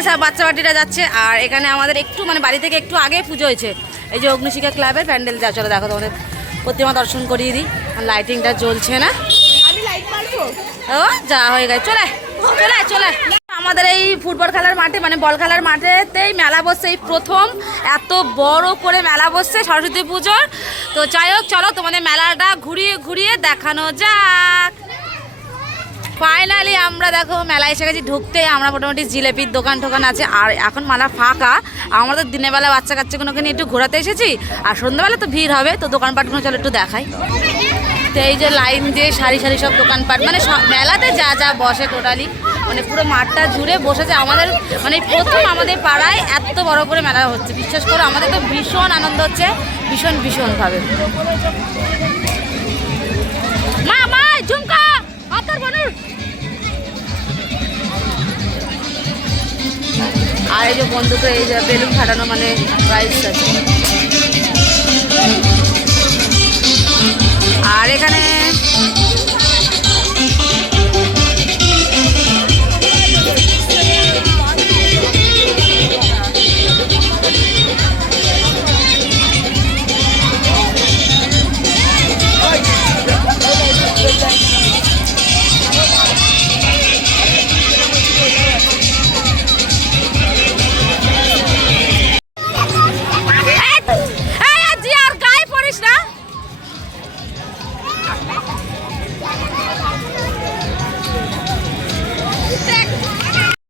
এদিকে সব বাচ্চা বাটিরা যাচ্ছে, আর এখানে আমাদের একটু মানে বাড়ি থেকে একটু আগে পুজো হয়েছে। এই যে অগ্নিশিখা ক্লাবের প্যান্ডেল, যা চলো দেখো তোমাদের প্রতিমা দর্শন করিয়ে দিই। লাইটিংটা জ্বলছে না, ও যা হয়ে গেছে। চলে চলে চলে আমাদের এই ফুটবল খেলার মাঠে মানে বল খেলার মাঠেতেই মেলা বসছে, এই প্রথম এত বড় করে মেলা বসছে সরস্বতী পুজোর। তো যাই হোক চলো তোমাদের মেলাটা ঘুরিয়ে ঘুরিয়ে দেখানো যাক। ফাইনালি আমরা দেখো মেলায় এসে গেছি। ঢুকতে আমরা মোটামুটি জিলেপির দোকান টোকান আছে, আর এখন মেলা ফাঁকা। আমাদের দিনের বেলা বাচ্চা কাচ্চাগুলোকে নিয়ে একটু ঘোরাতে এসেছি, আর সন্ধ্যাবেলা তো ভিড় হবে, তো দোকানপাটগুলো চলো একটু দেখাই। তো এই যে লাইন দিয়ে সারি সারি সব দোকানপাট, মানে মেলাতে যা যা বসে টোটালি মানে পুরো মাঠটা জুড়ে বসেছে। আমাদের মানে প্রথম আমাদের পাড়ায় এত বড় করে মেলা হচ্ছে, বিশ্বাস করো আমাদের তো ভীষণ আনন্দ হচ্ছে, ভীষণ ভীষণভাবে। মা মা ঝুমকা আপনার বনুর। আর এই যে বন্ধুকে এই যে বেলুন ফাটানো মানে প্রাইস আছে।